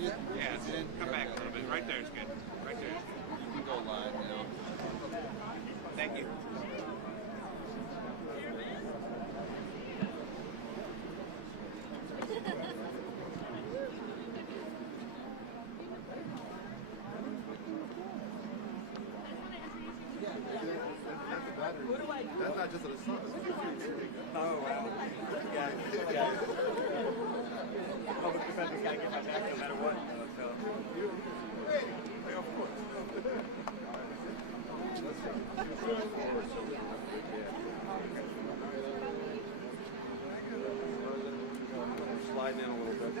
Yeah, come back a little bit. Right there is good. Right there is good. You can go live now. Thank you. That's not just a song. Oh, wow. Yeah. Public defender's got to get my back no matter what. So. Yeah, of course. Slide in a little bit.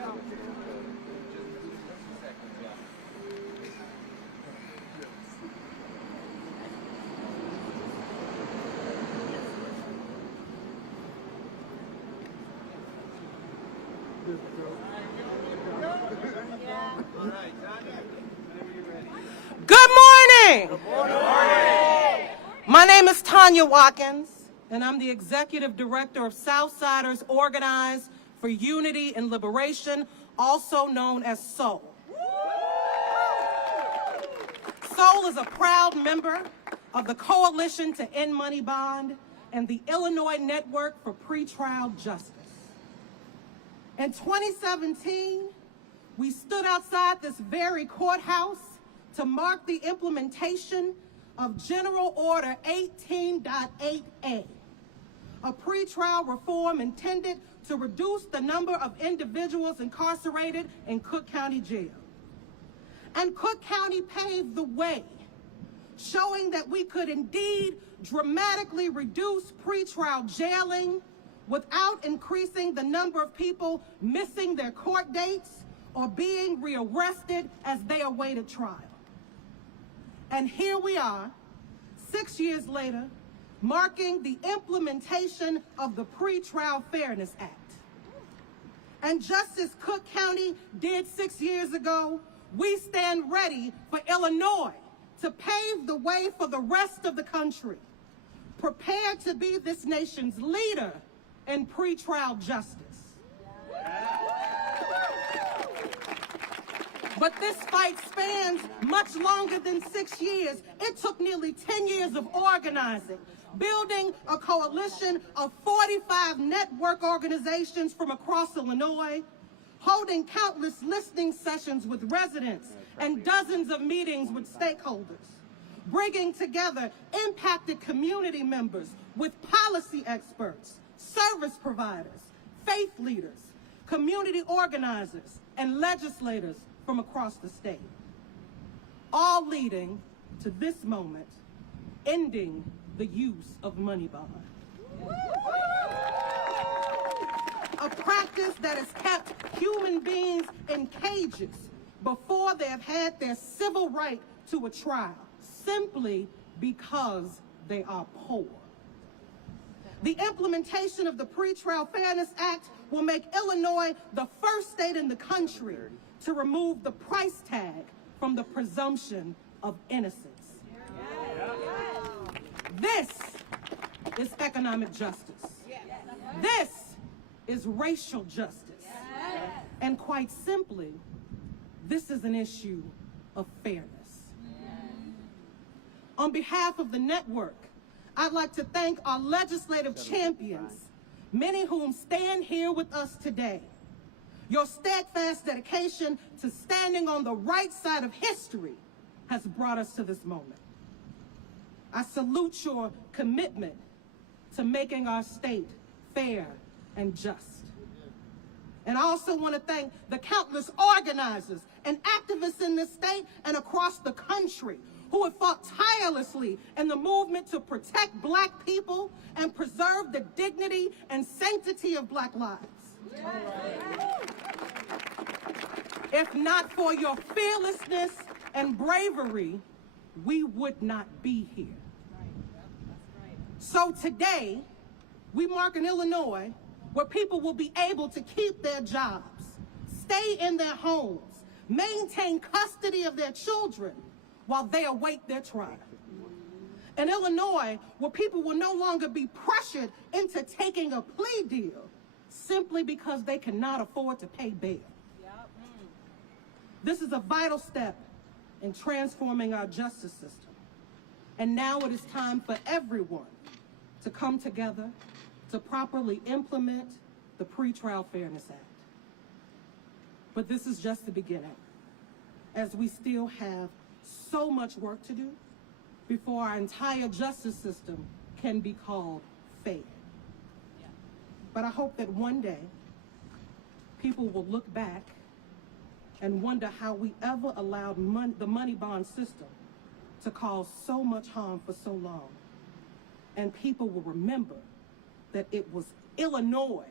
Good morning. Good morning. My name is Tanya Watkins, and I'm the Executive Director of Southsiders Organized for Unity and Liberation, also known as SOUL. SOUL is a proud member of the Coalition to End Money Bond and the Illinois Network for Pretrial Justice. In 2017, we stood outside this very courthouse to mark the implementation of General Order 18.8A, a pretrial reform intended to reduce the number of individuals incarcerated in Cook County Jail. And Cook County paved the way, showing that we could indeed dramatically reduce pretrial jailing without increasing the number of people missing their court dates or being rearrested as they awaited trial. And here we are, 6 years later, marking the implementation of the Pretrial Fairness Act. And just as Cook County did 6 years ago, we stand ready for Illinois to pave the way for the rest of the country, prepared to be this nation's leader in pretrial justice. But this fight spans much longer than 6 years. It took nearly 10 years of organizing, building a coalition of 45 network organizations from across Illinois, holding countless listening sessions with residents and dozens of meetings with stakeholders, bringing together impacted community members with policy experts, service providers, faith leaders, community organizers, and legislators from across the state, all leading to this moment, ending the use of money bond. A practice that has kept human beings in cages before they have had their civil right to a trial, simply because they are poor. The implementation of the Pretrial Fairness Act will make Illinois the first state in the country to remove the price tag from the presumption of innocence. This is economic justice. This is racial justice. And quite simply, this is an issue of fairness. On behalf of the network, I'd like to thank our legislative champions, many whom stand here with us today. Your steadfast dedication to standing on the right side of history has brought us to this moment. I salute your commitment to making our state fair and just. And I also want to thank the countless organizers and activists in this state and across the country who have fought tirelessly in the movement to protect Black people and preserve the dignity and sanctity of Black lives. If not for your fearlessness and bravery, we would not be here. So today, we mark in Illinois where people will be able to keep their jobs, stay in their homes, maintain custody of their children while they await their trial. In Illinois, where people will no longer be pressured into taking a plea deal simply because they cannot afford to pay bail. This is a vital step in transforming our justice system. And now it is time for everyone to come together to properly implement the Pretrial Fairness Act. But this is just the beginning, as we still have so much work to do before our entire justice system can be called fair. But I hope that one day people will look back and wonder how we ever allowed the money bond system to cause so much harm for so long. And people will remember that it was Illinois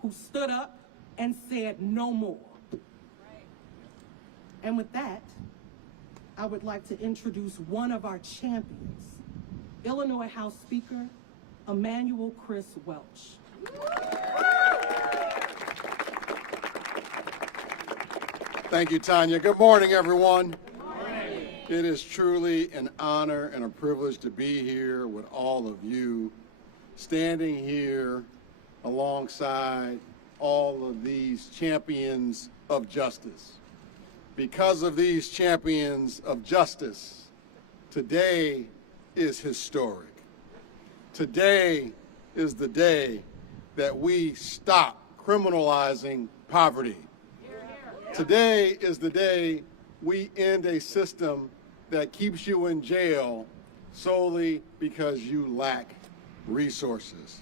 who stood up and said no more. Right. And with that, I would like to introduce one of our champions, Illinois House Speaker Emmanuel Chris Welch. Thank you, Tanya. Good morning, everyone. It is truly an honor and a privilege to be here with all of you, standing here alongside all of these champions of justice. Because of these champions of justice, today is historic. Today is the day that we stop criminalizing poverty. Today is the day we end a system that keeps you in jail solely because you lack resources.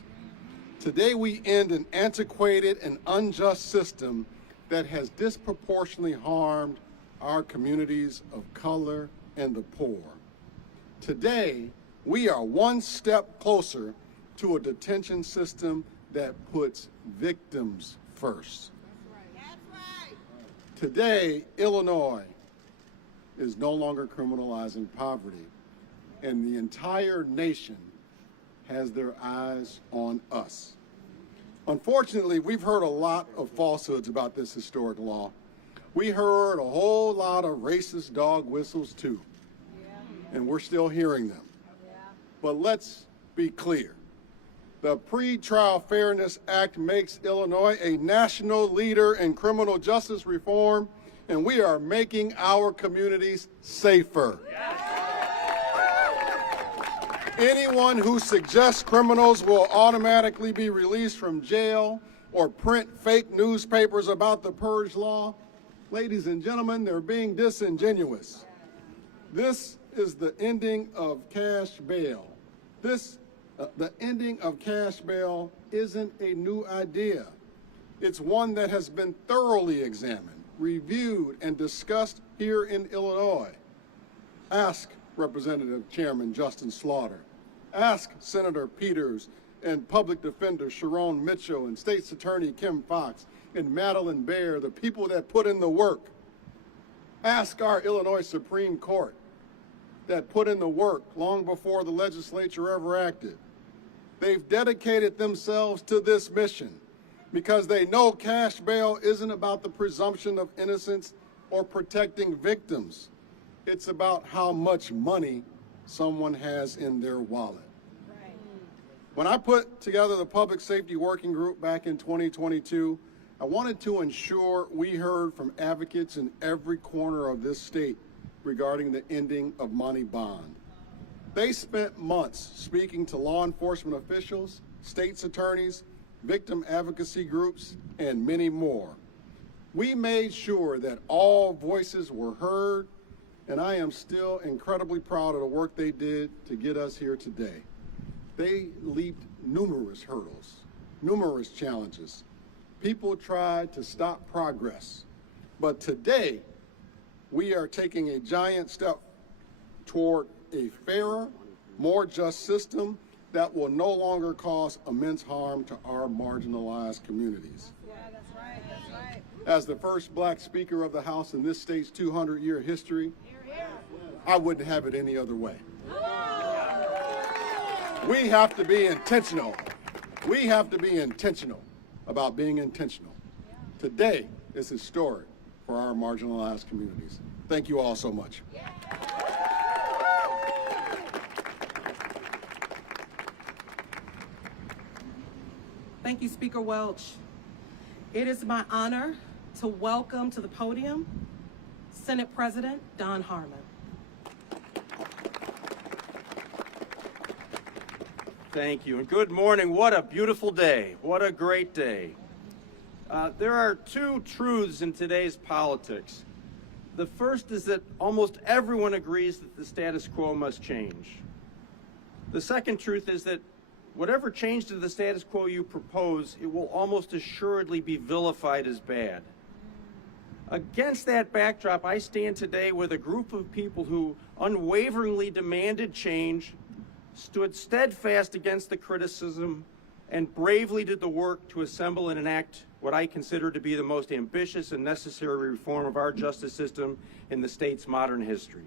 Today we end an antiquated and unjust system that has disproportionately harmed our communities of color and the poor. Today, we are one step closer to a detention system that puts victims first. Today, Illinois is no longer criminalizing poverty, and the entire nation has their eyes on us. Unfortunately, we've heard a lot of falsehoods about this historic law. We heard a whole lot of racist dog whistles too, and we're still hearing them. But let's be clear. The Pretrial Fairness Act makes Illinois a national leader in criminal justice reform, and we are making our communities safer. Anyone who suggests criminals will automatically be released from jail or print fake newspapers about the Purge Law, ladies and gentlemen, they're being disingenuous. This is the ending of cash bail. The ending of cash bail isn't a new idea. It's one that has been thoroughly examined, reviewed, and discussed here in Illinois. Ask Representative Chairman Justin Slaughter. Ask Senator Peters and Public Defender Sharon Mitchell and State's Attorney Kim Foxx and Madeline Bear, the people that put in the work. Ask our Illinois Supreme Court that put in the work long before the legislature ever acted. They've dedicated themselves to this mission because they know cash bail isn't about the presumption of innocence or protecting victims. It's about how much money someone has in their wallet. Right. When I put together the Public Safety Working Group back in 2022, I wanted to ensure we heard from advocates in every corner of this state regarding the ending of money bond. They spent months speaking to law enforcement officials, state's attorneys, victim advocacy groups, and many more. We made sure that all voices were heard, and I am still incredibly proud of the work they did to get us here today. They leaped numerous hurdles, numerous challenges. People tried to stop progress, but today we are taking a giant step toward a fairer, more just system that will no longer cause immense harm to our marginalized communities. Yeah, that's right, that's right. As the first black Speaker of the House in this state's 200-year history, I wouldn't have it any other way. We have to be intentional. We have to be intentional about being intentional. Today is historic for our marginalized communities. Thank you all so much. Thank you, Speaker Welch. It is my honor to welcome to the podium Senate President Don Harmon. Thank you, and good morning. What a beautiful day. What a great day. There are two truths in today's politics. The first is that almost everyone agrees that the status quo must change. The second truth is that whatever change to the status quo you propose, it will almost assuredly be vilified as bad. Against that backdrop, I stand today with a group of people who unwaveringly demanded change, stood steadfast against the criticism, and bravely did the work to assemble and enact what I consider to be the most ambitious and necessary reform of our justice system in the state's modern history.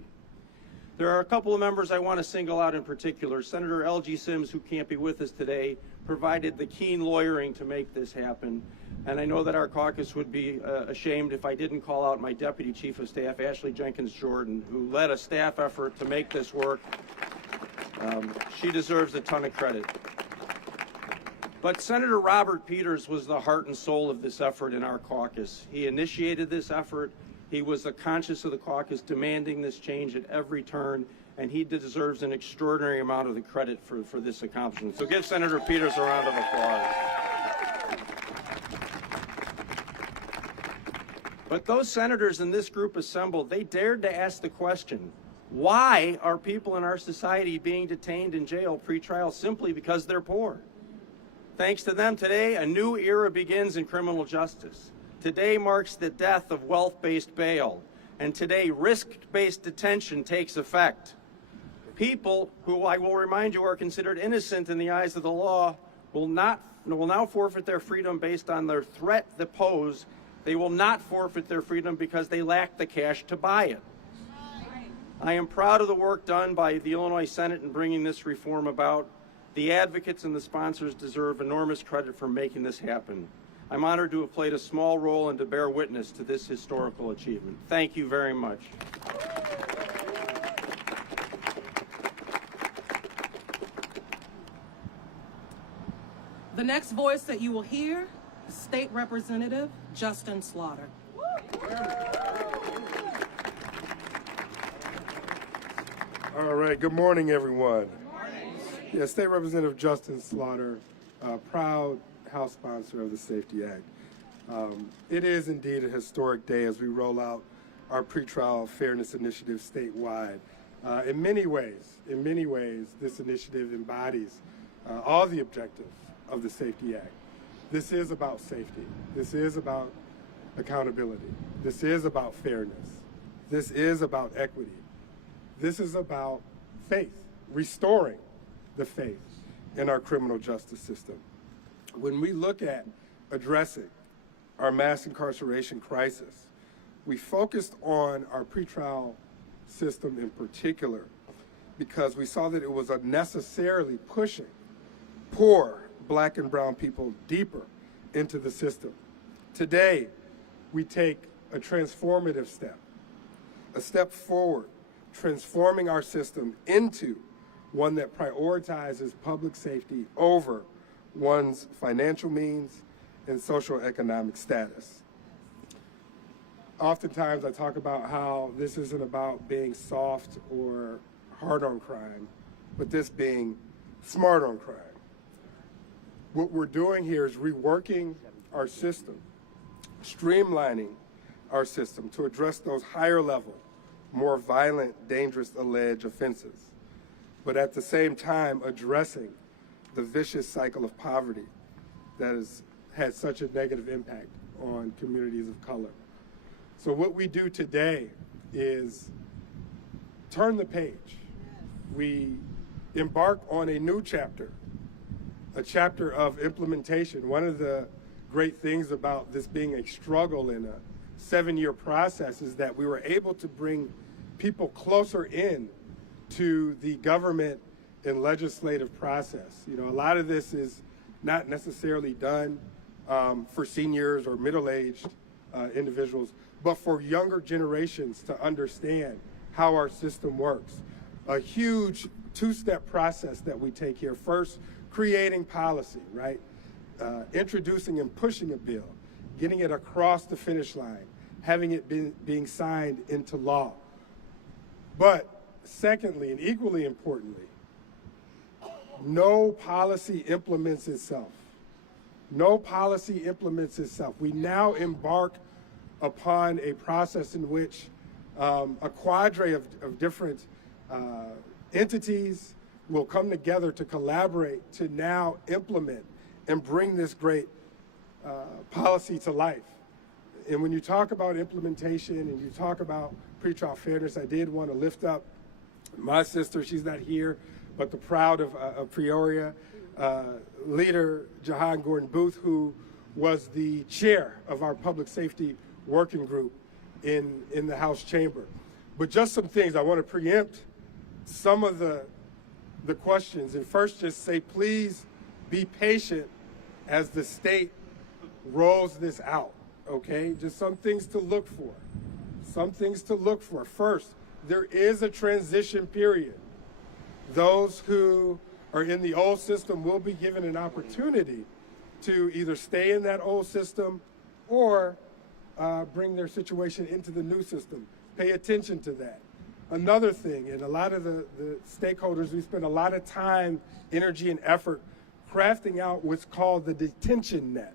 There are a couple of members I want to single out in particular. Senator L.G. Sims, who can't be with us today, provided the keen lawyering to make this happen. And I know that our caucus would be ashamed if I didn't call out my Deputy Chief of Staff, Ashley Jenkins Jordan, who led a staff effort to make this work. She deserves a ton of credit. But Senator Robert Peters was the heart and soul of this effort in our caucus. He initiated this effort. He was the conscience of the caucus, demanding this change at every turn, and he deserves an extraordinary amount of the credit for this accomplishment. So give Senator Peters a round of applause. But those senators in this group assembled, they dared to ask the question, why are people in our society being detained in jail pretrial simply because they're poor? Thanks to them, today, a new era begins in criminal justice. Today marks the death of wealth-based bail, and today risk-based detention takes effect. People who, I will remind you, are considered innocent in the eyes of the law will now forfeit their freedom based on their threat they pose. They will not forfeit their freedom because they lack the cash to buy it. I am proud of the work done by the Illinois Senate in bringing this reform about. The advocates and the sponsors deserve enormous credit for making this happen. I'm honored to have played a small role and to bear witness to this historical achievement. Thank you very much. The next voice that you will hear is State Representative Justin Slaughter. All right, good morning, everyone. Yeah, State Representative Justin Slaughter, proud House sponsor of the SAFETY Act. It is indeed a historic day as we roll out our pretrial fairness initiative statewide. In many ways, this initiative embodies all the objectives of the SAFETY Act. This is about safety. This is about accountability. This is about fairness. This is about equity. This is about faith, restoring the faith in our criminal justice system. When we look at addressing our mass incarceration crisis, we focused on our pretrial system in particular because we saw that it was unnecessarily pushing poor Black and brown people deeper into the system. Today, we take a transformative step, a step forward, transforming our system into one that prioritizes public safety over one's financial means and social economic status. Oftentimes I talk about how this isn't about being soft or hard on crime, but this being smart on crime. What we're doing here is reworking our system, streamlining our system to address those higher level, more violent, dangerous alleged offenses, but at the same time addressing the vicious cycle of poverty that has had such a negative impact on communities of color. So what we do today is turn the page. We embark on a new chapter, a chapter of implementation. One of the great things about this being a struggle in a 7-year process is that we were able to bring people closer in to the government and legislative process. You know, a lot of this is not necessarily done for seniors or middle-aged individuals, but for younger generations to understand how our system works. A huge two-step process that we take here. First, creating policy, right? Introducing and pushing a bill, getting it across the finish line, having it being signed into law. But secondly, and equally importantly, no policy implements itself. No policy implements itself. We now embark upon a process in which a cadre of different entities will come together to collaborate to now implement and bring this great policy to life. And when you talk about implementation and you talk about pretrial fairness, I did want to lift up my sister. She's not here, but the proud of Peoria, leader Jahan Gordon Booth, who was the chair of our public safety working group in the House chamber. But just some things, I want to preempt some of the questions, and first just say, please be patient as the state rolls this out, okay? Just some things to look for. Some things to look for. First, there is a transition period. Those who are in the old system will be given an opportunity to either stay in that old system or bring their situation into the new system. Pay attention to that. Another thing, and a lot of the stakeholders, we spend a lot of time, energy, and effort crafting out what's called the detention net.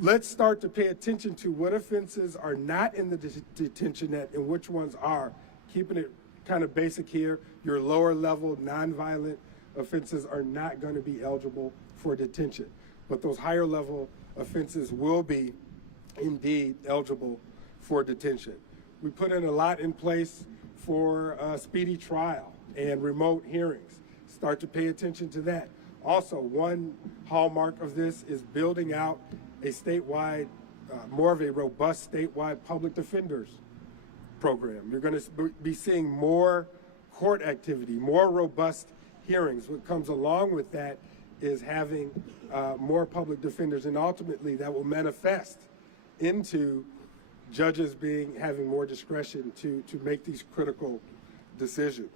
Let's start to pay attention to what offenses are not in the detention net and which ones are. Keeping it kind of basic here, your lower level nonviolent offenses are not going to be eligible for detention, but those higher level offenses will be indeed eligible for detention. We put in a lot in place for speedy trial and remote hearings. Start to pay attention to that. Also, one hallmark of this is building out a statewide, more of a robust statewide public defenders program. You're going to be seeing more court activity, more robust hearings. What comes along with that is having more public defenders, and ultimately that will manifest into judges having more discretion to make these critical decisions.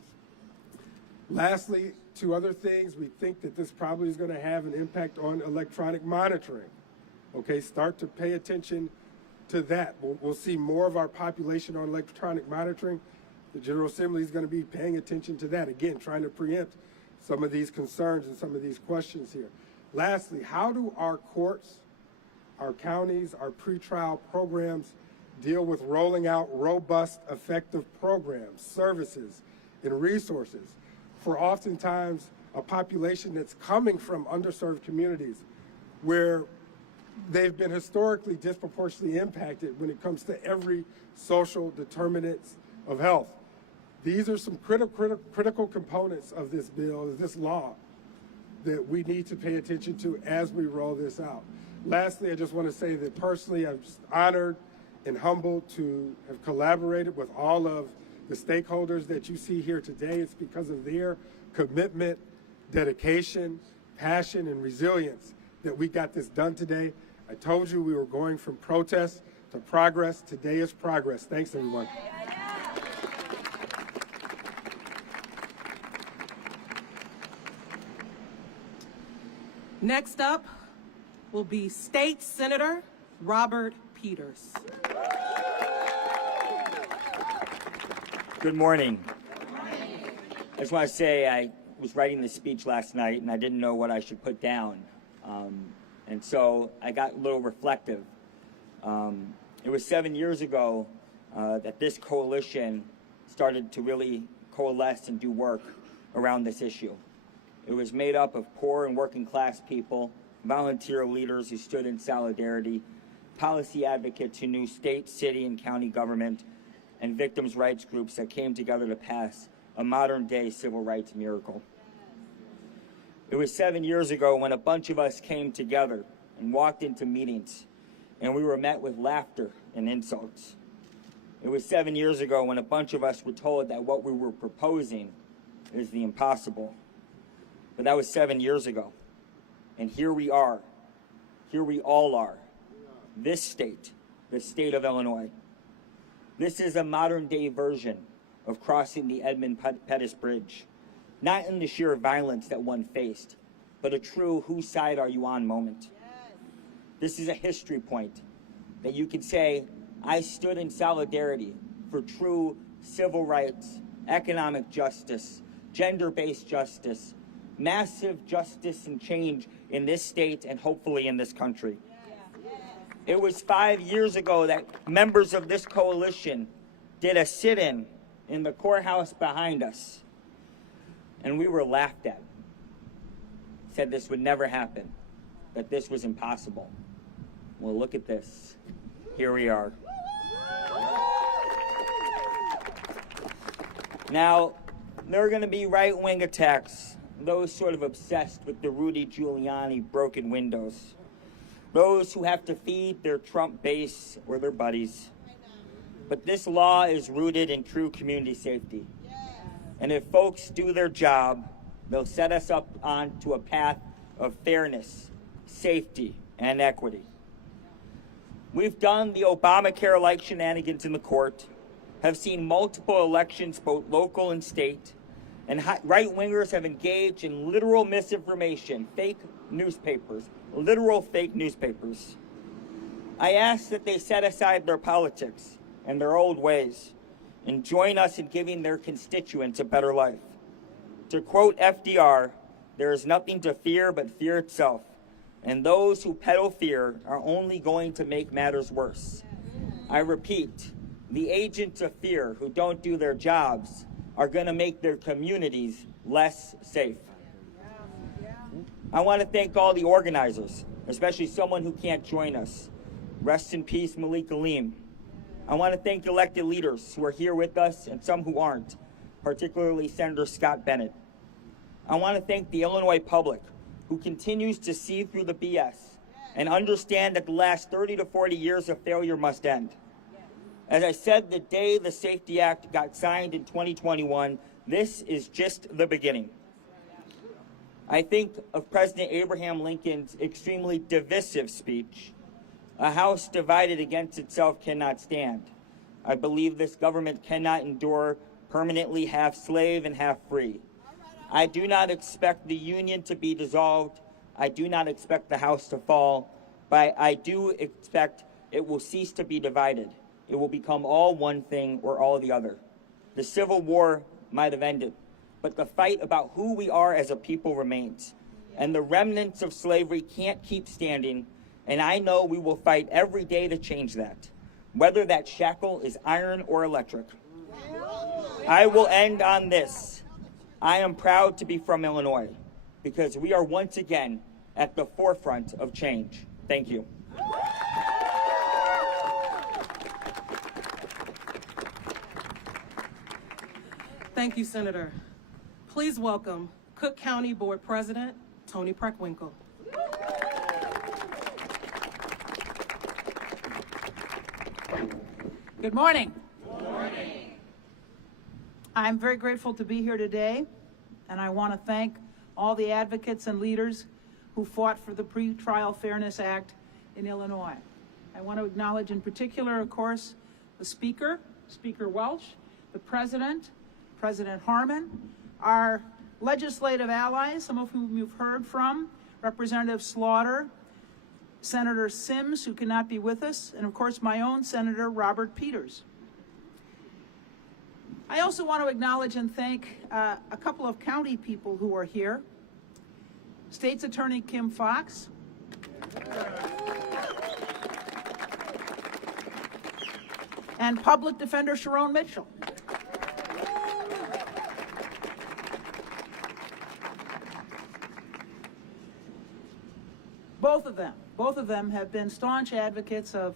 Lastly, two other things. We think that this probably is going to have an impact on electronic monitoring. Okay, start to pay attention to that. We'll see more of our population on electronic monitoring. The General Assembly is going to be paying attention to that. Again, trying to preempt some of these concerns and some of these questions here. Lastly, how do our courts, our counties, our pretrial programs deal with rolling out robust, effective programs, services, and resources for oftentimes a population that's coming from underserved communities where they've been historically disproportionately impacted when it comes to every social determinants of health. These are some critical components of this bill, of this law, that we need to pay attention to as we roll this out. Lastly, I just want to say that personally, I'm just honored and humbled to have collaborated with all of the stakeholders that you see here today. It's because of their commitment, dedication, passion, and resilience that we got this done today. I told you we were going from protest to progress. Today is progress. Thanks, everyone. Next up will be State Senator Robert Peters. Good morning. I just want to say I was writing the speech last night and I didn't know what I should put down. And so I got a little reflective. It was 7 years ago that this coalition started to really coalesce and do work around this issue. It was made up of poor and working class people, volunteer leaders who stood in solidarity, policy advocates who knew state, city, and county government, and victims' rights groups that came together to pass a modern-day civil rights miracle. It was 7 years ago when a bunch of us came together and walked into meetings, and we were met with laughter and insults. It was 7 years ago when a bunch of us were told that what we were proposing is the impossible. But that was 7 years ago. And here we are. Here we all are. This state, the state of Illinois. This is a modern-day version of crossing the Edmund Pettus Bridge. Not in the sheer violence that one faced, but a true whose side are you on moment. This is a history point that you could say I stood in solidarity for true civil rights, economic justice, gender-based justice, massive justice and change in this state and hopefully in this country. It was 5 years ago that members of this coalition did a sit-in in the courthouse behind us, and we were laughed at. Said this would never happen, that this was impossible. Well, look at this. Here we are. Now, there are going to be right-wing attacks, those sort of obsessed with the Rudy Giuliani broken windows, those who have to feed their Trump base or their buddies. But this law is rooted in true community safety. And if folks do their job, they'll set us up onto a path of fairness, safety, and equity. We've done the Obamacare-like shenanigans in the court, have seen multiple elections, both local and state, and right-wingers have engaged in literal misinformation, fake newspapers, literal fake newspapers. I ask that they set aside their politics and their old ways and join us in giving their constituents a better life. To quote FDR, there is nothing to fear but fear itself, and those who peddle fear are only going to make matters worse. I repeat, the agents of fear who don't do their jobs are going to make their communities less safe. I want to thank all the organizers, especially someone who can't join us. Rest in peace, Malik Aleem. I want to thank elected leaders who are here with us and some who aren't, particularly Senator Scott Bennett. I want to thank the Illinois public who continues to see through the BS and understand that the last 30 to 40 years of failure must end. As I said the day the Safety Act got signed in 2021, this is just the beginning. I think of President Abraham Lincoln's extremely divisive speech. A house divided against itself cannot stand. I believe this government cannot endure permanently half slave and half free. I do not expect the union to be dissolved. I do not expect the house to fall, but I do expect it will cease to be divided. It will become all one thing or all the other. The Civil War might have ended, but the fight about who we are as a people remains. And the remnants of slavery can't keep standing, and I know we will fight every day to change that, whether that shackle is iron or electric. I will end on this. I am proud to be from Illinois because we are once again at the forefront of change. Thank you. Thank you, Senator. Please welcome Cook County Board President Tony Preckwinkle. Good morning. Good morning. I'm very grateful to be here today, and I want to thank all the advocates and leaders who fought for the Pretrial Fairness Act in Illinois. I want to acknowledge in particular, of course, the Speaker, Speaker Welch, the President, President Harmon, our legislative allies, some of whom you've heard from, Representative Slaughter, Senator Sims, who cannot be with us, and of course my own Senator Robert Peters. I also want to acknowledge and thank a couple of county people who are here. State's Attorney Kim Foxx, and Public Defender Sharon Mitchell. Both of them have been staunch advocates of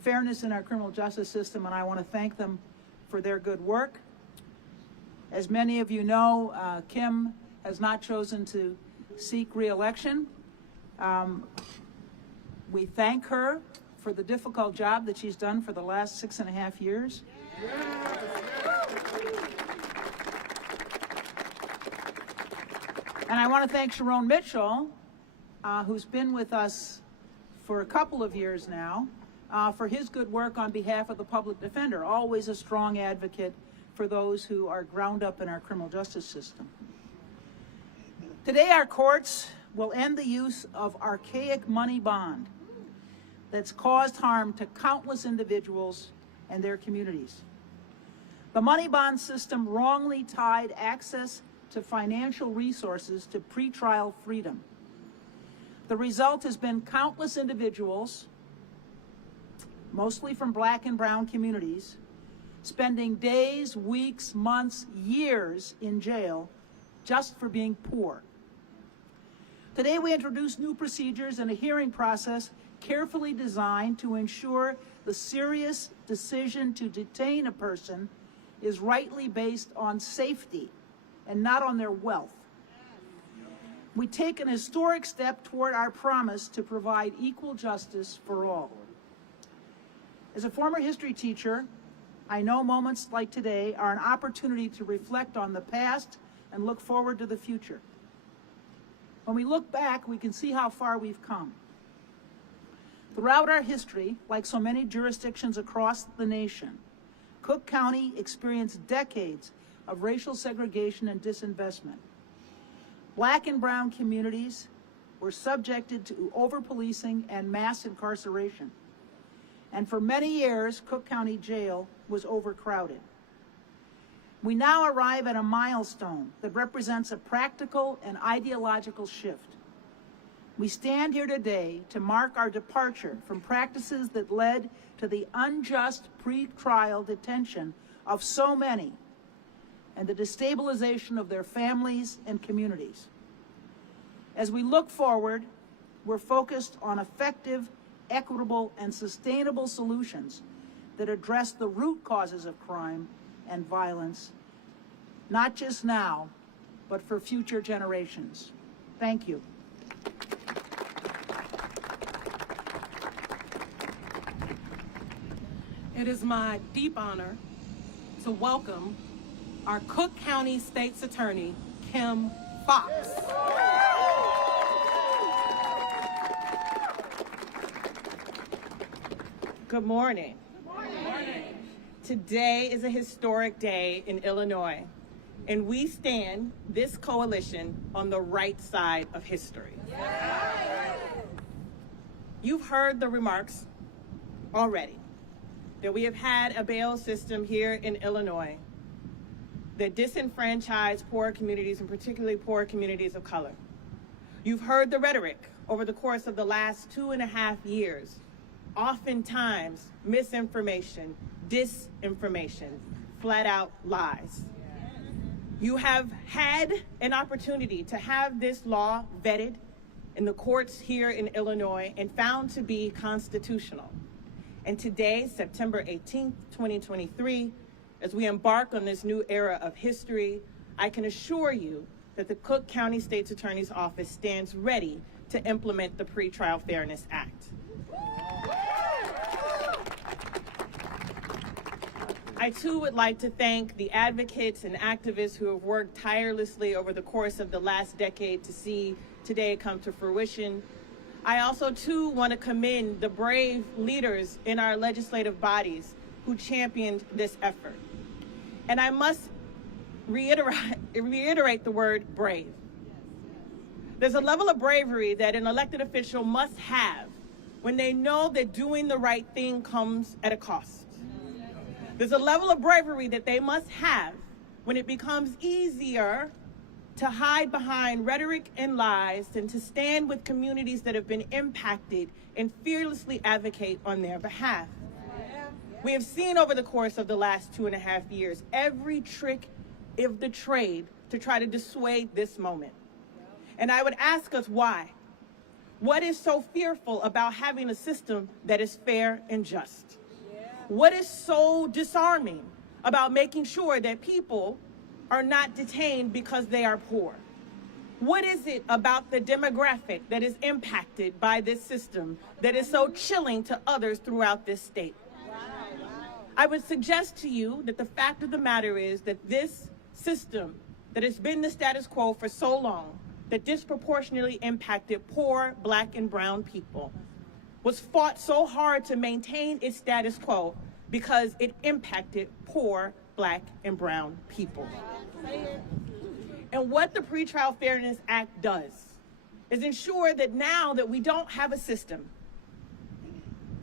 fairness in our criminal justice system, and I want to thank them for their good work. As many of you know, Kim has not chosen to seek re-election. We thank her for the difficult job that she's done for the last 6.5 years. And I want to thank Sharon Mitchell, who's been with us for a couple of years now, for his good work on behalf of the public defender, always a strong advocate for those who are ground up in our criminal justice system. Today, our courts will end the use of archaic money bond. that's caused harm to countless individuals and their communities. The money bond system wrongly tied access to financial resources to pretrial freedom. The result has been countless individuals, mostly from Black and brown communities, spending days, weeks, months, years in jail just for being poor. Today we introduce new procedures and a hearing process carefully designed to ensure the serious decision to detain a person is rightly based on safety and not on their wealth. We take an historic step toward our promise to provide equal justice for all. As a former history teacher, I know moments like today are an opportunity to reflect on the past and look forward to the future. When we look back, we can see how far we've come. Throughout our history, like so many jurisdictions across the nation, Cook County experienced decades of racial segregation and disinvestment. Black and brown communities were subjected to over-policing and mass incarceration. And for many years, Cook County Jail was overcrowded. We now arrive at a milestone that represents a practical and ideological shift. We stand here today to mark our departure from practices that led to the unjust pre-trial detention of so many and the destabilization of their families and communities. As we look forward, we're focused on effective, equitable, and sustainable solutions that address the root causes of crime and violence, not just now, but for future generations. Thank you. It is my deep honor to welcome our Cook County State's Attorney, Kim Foxx. Good morning. Good morning. Today is a historic day in Illinois, and we stand, this coalition, on the right side of history. Yes. You've heard the remarks already that we have had a bail system here in Illinois that disenfranchised poor communities, and particularly poor communities of color. You've heard the rhetoric over the course of the last 2.5 years. Oftentimes, misinformation, disinformation, flat out lies. You have had an opportunity to have this law vetted in the courts here in Illinois and found to be constitutional. And today, September 18th, 2023, as we embark on this new era of history, I can assure you that the Cook County State's Attorney's Office stands ready to implement the Pretrial Fairness Act. I too would like to thank the advocates and activists who have worked tirelessly over the course of the last decade to see today come to fruition. I also too want to commend the brave leaders in our legislative bodies who championed this effort. And I must reiterate the word brave. There's a level of bravery that an elected official must have when they know that doing the right thing comes at a cost. There's a level of bravery that they must have when it becomes easier to hide behind rhetoric and lies than to stand with communities that have been impacted and fearlessly advocate on their behalf. We have seen over the course of the last 2.5 years every trick of the trade to try to dissuade this moment. And I would ask us why. What is so fearful about having a system that is fair and just? What is so disarming about making sure that people are not detained because they are poor? What is it about the demographic that is impacted by this system that is so chilling to others throughout this state? I would suggest to you that the fact of the matter is that this system that has been the status quo for so long, that disproportionately impacted poor Black and brown people, was fought so hard to maintain its status quo because it impacted poor Black and brown people. And what the Pretrial Fairness Act does is ensure that now that we don't have a system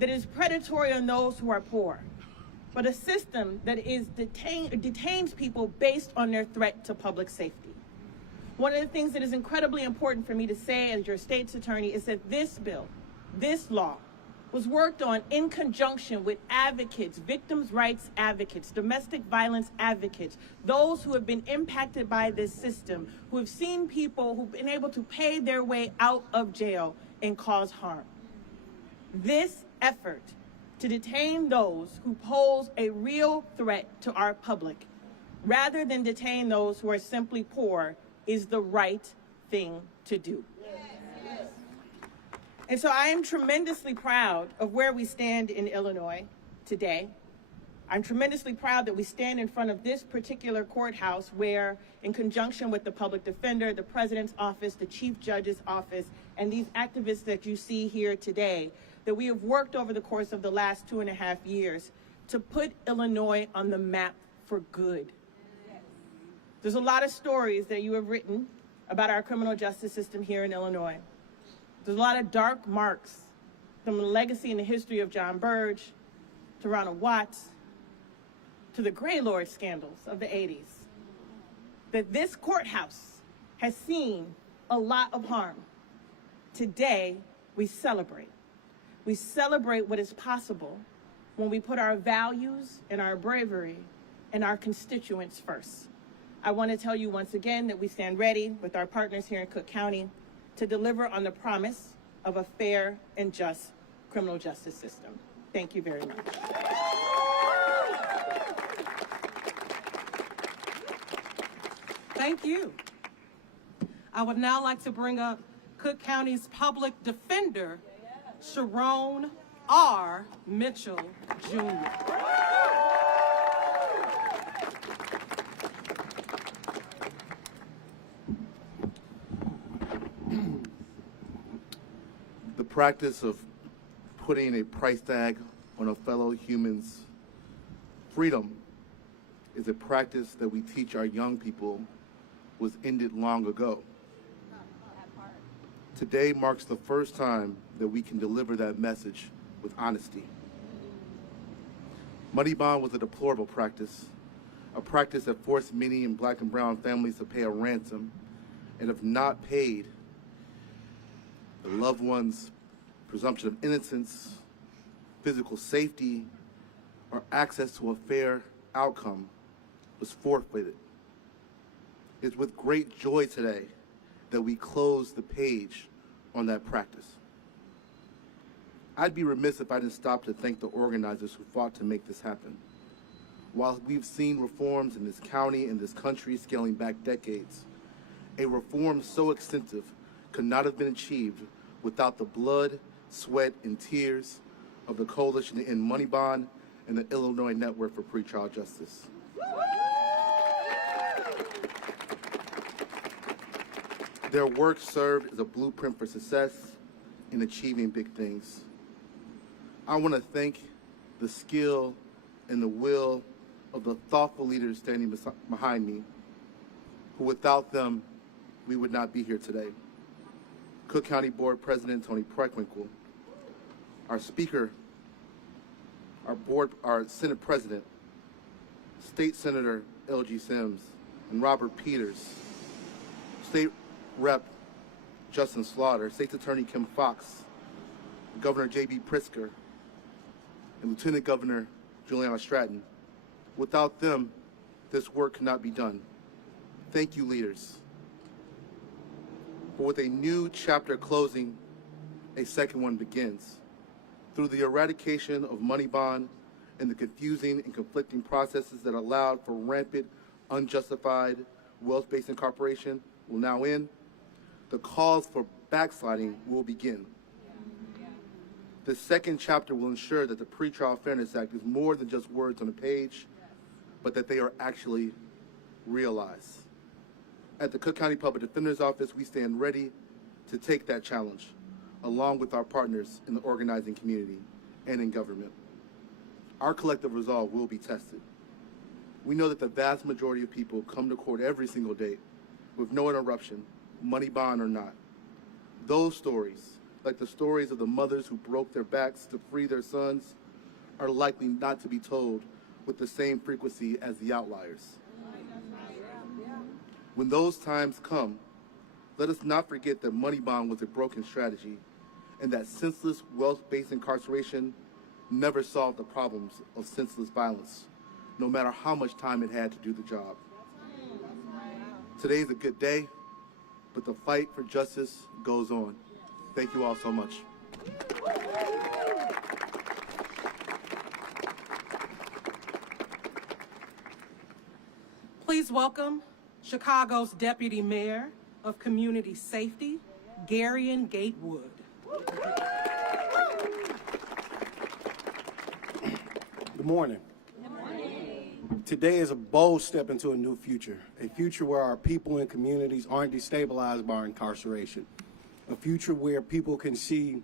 that is predatory on those who are poor, but a system that is detains people based on their threat to public safety. One of the things that is incredibly important for me to say as your state's attorney is that this bill, this law, was worked on in conjunction with advocates, victims' rights advocates, domestic violence advocates, those who have been impacted by this system, who have seen people who've been able to pay their way out of jail and cause harm. This effort to detain those who pose a real threat to our public, rather than detain those who are simply poor, is the right thing to do. And so I am tremendously proud of where we stand in Illinois today. I'm tremendously proud that we stand in front of this particular courthouse where, in conjunction with the public defender, the president's office, the chief judge's office, and these activists that you see here today, that we have worked over the course of the last 2.5 years to put Illinois on the map for good. There's a lot of stories that you have written about our criminal justice system here in Illinois. There's a lot of dark marks from the legacy and the history of John Burge, to Ronald Watts, to the Gray Lord scandals of the 80s, that this courthouse has seen a lot of harm. Today, we celebrate. We celebrate what is possible when we put our values and our bravery and our constituents first. I want to tell you once again that we stand ready with our partners here in Cook County to deliver on the promise of a fair and just criminal justice system. Thank you very much. Thank you. I would now like to bring up Cook County's public defender, Sharon R. Mitchell, Jr. The practice of putting a price tag on a fellow human's freedom is a practice that we teach our young people was ended long ago. Today marks the first time that we can deliver that message with honesty. Money bond was a deplorable practice, a practice that forced many in Black and brown families to pay a ransom, and if not paid, the loved one's presumption of innocence, physical safety, or access to a fair outcome was forfeited. It's with great joy today that we close the page on that practice. I'd be remiss if I didn't stop to thank the organizers who fought to make this happen. While we've seen reforms in this county and this country scaling back decades, a reform so extensive could not have been achieved without the blood, sweat, and tears of the Coalition to End Money Bond and the Illinois Network for Pretrial Justice. Their work served as a blueprint for success in achieving big things. I want to thank the skill and the will of the thoughtful leaders standing behind me, who without them, we would not be here today. Cook County Board President Tony Preckwinkle, our Speaker, our Senate President, State Senator L.G. Sims, and Robert Peters, State Rep Justin Slaughter, State Attorney Kim Foxx, Governor J.B. Pritzker, and Lieutenant Governor Juliana Stratton. Without them, this work cannot be done. Thank you, leaders. But with a new chapter closing, a second one begins. Through the eradication of money bond and the confusing and conflicting processes that allowed for rampant, unjustified wealth-based incorporation will now end, the calls for backsliding will begin. The second chapter will ensure that the Pretrial Fairness Act is more than just words on a page, but that they are actually realized. At the Cook County Public Defender's Office, we stand ready to take that challenge, along with our partners in the organizing community and in government. Our collective resolve will be tested. We know that the vast majority of people come to court every single day with no interruption, money bond or not. Those stories like the stories of the mothers who broke their backs to free their sons, are likely not to be told with the same frequency as the outliers. When those times come, let us not forget that money bond was a broken strategy and that senseless wealth-based incarceration never solved the problems of senseless violence, no matter how much time it had to do the job. Today is a good day, but the fight for justice goes on. Thank you all so much. Please welcome Chicago's Deputy Mayor of Community Safety, Gatewood. Good morning. Today is a bold step into a new future, a future where our people and communities aren't destabilized by our incarceration, a future where people can see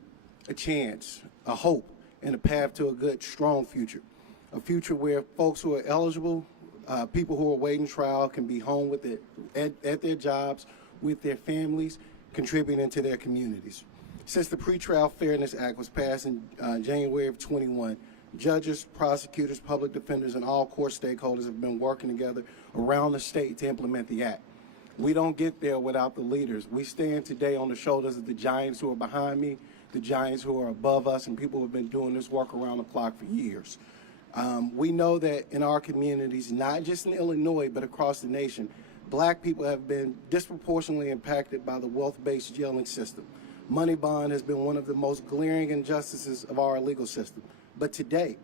a chance, a hope, and a path to a good, strong future, a future where folks who are eligible, people who are awaiting trial can be home with at their jobs, with their families, contributing to their communities. Since the Pretrial Fairness Act was passed in January of 21, judges, prosecutors, public defenders, and all court stakeholders have been working together around the state to implement the act. We don't get there without the leaders. We stand today on the shoulders of the giants who are behind me, the giants who are above us, and people who have been doing this work around the clock for years. We know that in our communities, not just in Illinois, but across the nation, Black people have been disproportionately impacted by the wealth-based jailing system. Money bond has been one of the most glaring injustices of our legal system. But today,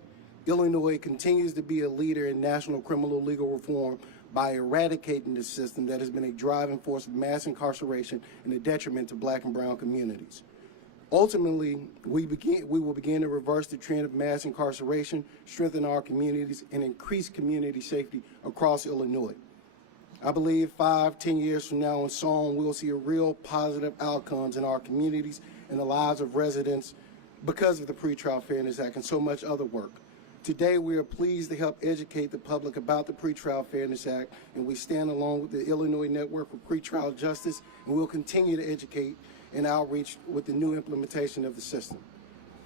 Illinois continues to be a leader in national criminal legal reform by eradicating the system that has been a driving force of mass incarceration and a detriment to Black and brown communities. Ultimately, we will begin to reverse the trend of mass incarceration, strengthen our communities, and increase community safety across Illinois. I believe 5-10 years from now and so on, we'll see a real positive outcomes in our communities and the lives of residents because of the Pretrial Fairness Act and so much other work. Today, we are pleased to help educate the public about the Pretrial Fairness Act, and we stand along with the Illinois Network for Pretrial Justice, and we'll continue to educate and outreach with the new implementation of the system.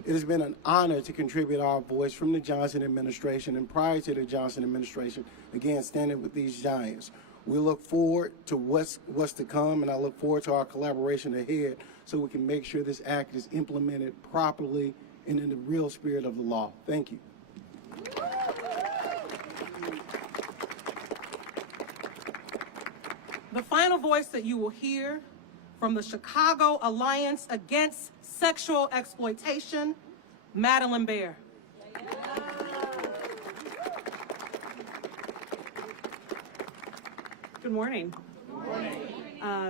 It has been an honor to contribute our voice from the Johnson administration and prior to the Johnson administration, again, standing with these giants. We look forward to what's to come, and I look forward to our collaboration ahead so we can make sure this act is implemented properly and in the real spirit of the law. Thank you. The final voice that you will hear from the Chicago Alliance Against Sexual Exploitation, Madeline Bear. Good morning.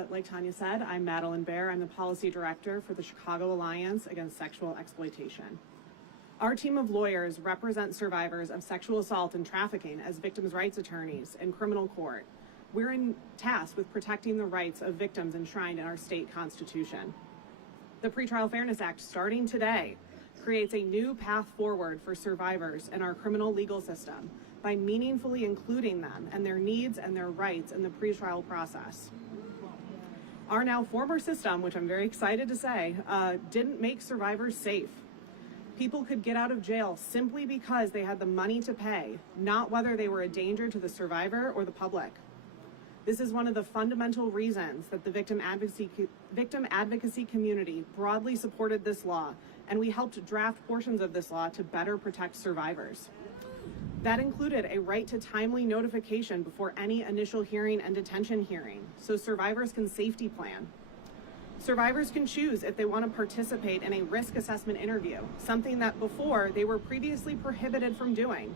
Like Tanya said, I'm Madeline Bear. I'm the Policy Director for the Chicago Alliance Against Sexual Exploitation. Our team of lawyers represent survivors of sexual assault and trafficking as victims' rights attorneys in criminal court. We're tasked with protecting the rights of victims enshrined in our state constitution. The Pretrial Fairness Act, starting today, creates a new path forward for survivors in our criminal legal system by meaningfully including them and their needs and their rights in the pretrial process. Our now former system, which I'm very excited to say, didn't make survivors safe. People could get out of jail simply because they had the money to pay, not whether they were a danger to the survivor or the public. This is one of the fundamental reasons that the victim advocacy community broadly supported this law, and we helped draft portions of this law to better protect survivors. That included a right to timely notification before any initial hearing and detention hearing, so survivors can safety plan. Survivors can choose if they want to participate in a risk assessment interview, something that before they were previously prohibited from doing.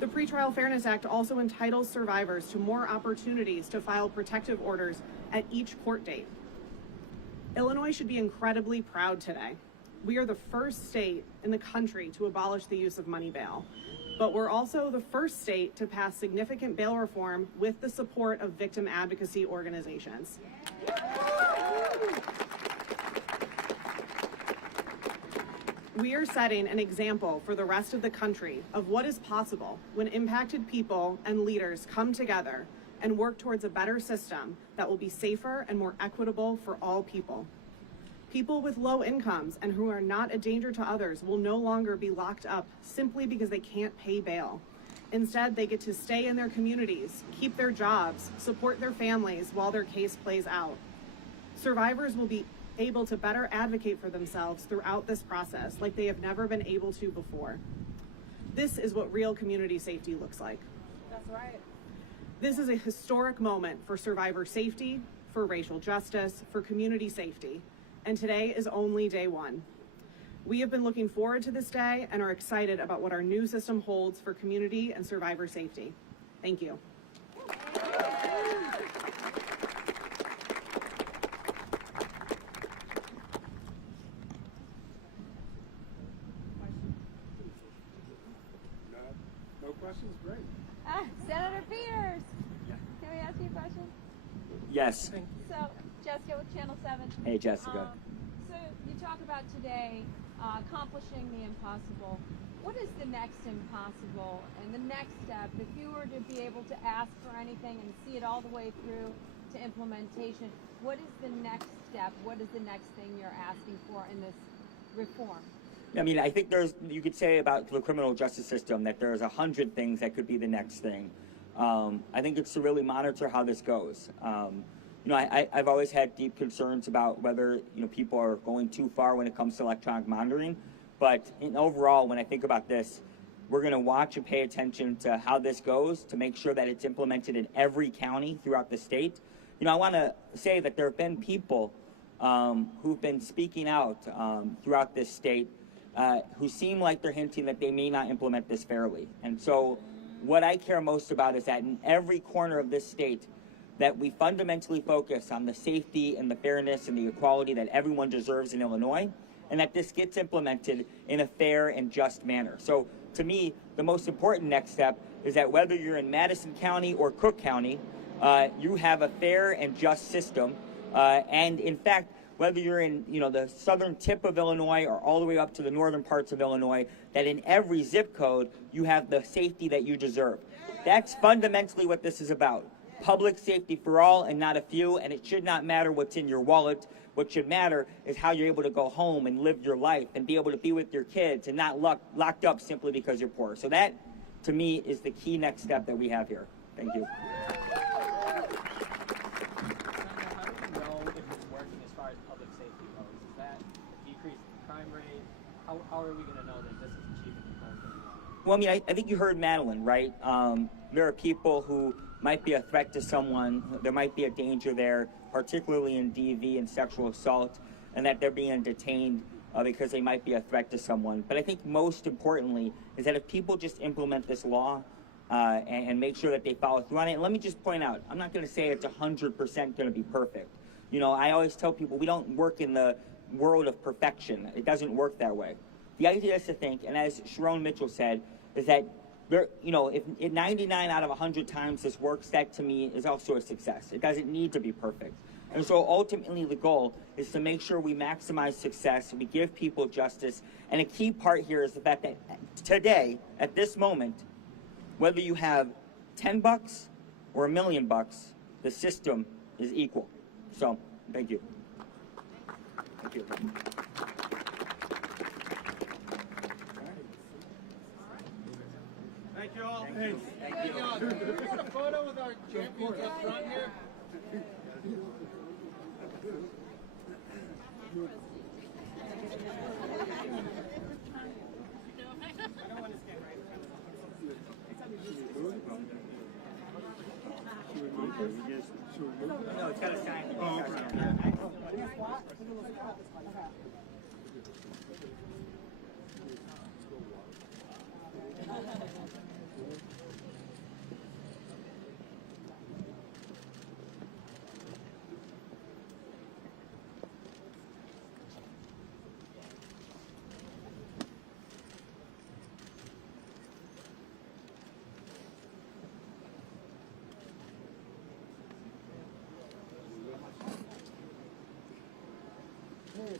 The Pretrial Fairness Act also entitles survivors to more opportunities to file protective orders at each court date. Illinois should be incredibly proud today. We are the first state in the country to abolish the use of money bail, but we're also the first state to pass significant bail reform with the support of victim advocacy organizations. We are setting an example for the rest of the country of what is possible when impacted people and leaders come together and work towards a better system that will be safer and more equitable for all people. People with low incomes and who are not a danger to others will no longer be locked up simply because they can't pay bail. Instead, they get to stay in their communities, keep their jobs, support their families while their case plays out. Survivors will be able to better advocate for themselves throughout this process like they have never been able to before. This is what real community safety looks like. That's right. This is a historic moment for survivor safety, for racial justice, for community safety, and today is only day one. We have been looking forward to this day and are excited about what our new system holds for community and survivor safety. Thank you. No questions? Great. Senator Peters, can we ask you a question? Yes. So, Jessica with Channel 7. Hey, Jessica. So, you talk about today accomplishing the impossible. What is the next impossible and the next step? If you were to be able to ask for anything and see it all the way through to implementation, what is the next step? What is the next thing you're asking for in this reform? I mean, I think you could say about the criminal justice system that there's 100 things that could be the next thing. I think it's to really monitor how this goes. I've always had deep concerns about whether, people are going too far when it comes to electronic monitoring. But overall, when I think about this, we're going to watch and pay attention to how this goes to make sure that it's implemented in every county throughout the state. I want to say that there have been people who've been speaking out throughout this state who seem like they're hinting that they may not implement this fairly. And so what I care most about is that in every corner of this state, that we fundamentally focus on the safety and the fairness and the equality that everyone deserves in Illinois, and that this gets implemented in a fair and just manner. So to me, the most important next step is that whether you're in Madison County or Cook County, you have a fair and just system. And in fact, whether you're in the southern tip of Illinois or all the way up to the northern parts of Illinois, that in every zip code, you have the safety that you deserve. That's fundamentally what this is about. Public safety for all and not a few, and it should not matter what's in your wallet. What should matter is how you're able to go home and live your life and be able to be with your kids and not locked up simply because you're poor. So that, to me, is the key next step that we have here. Thank you. How are we going to know that this is achieving the goal? Well, I mean, I think you heard Madeline, right? There are people who might be a threat to someone. There might be a danger there, particularly in DV and sexual assault, and that they're being detained because they might be a threat to someone. But I think most importantly is that if people just implement this law and make sure that they follow through on it, and let me just point out, I'm not going to say it's 100% going to be perfect. I always tell people we don't work in the world of perfection. It doesn't work that way. The idea is to think, and as Sharon Mitchell said, is that if 99 out of 100 times this works, that to me is also a success. It doesn't need to be perfect. And so ultimately the goal is to make sure we maximize success, we give people justice, and a key part here is the fact that today, at this moment, whether you have $10 or $1 million, the system is equal. So, thank you. Thank you. Thank you all. Thanks. Thank you. Can we get a photo with our champions up front here? No, it's got a sign. Oh, okay. Hey,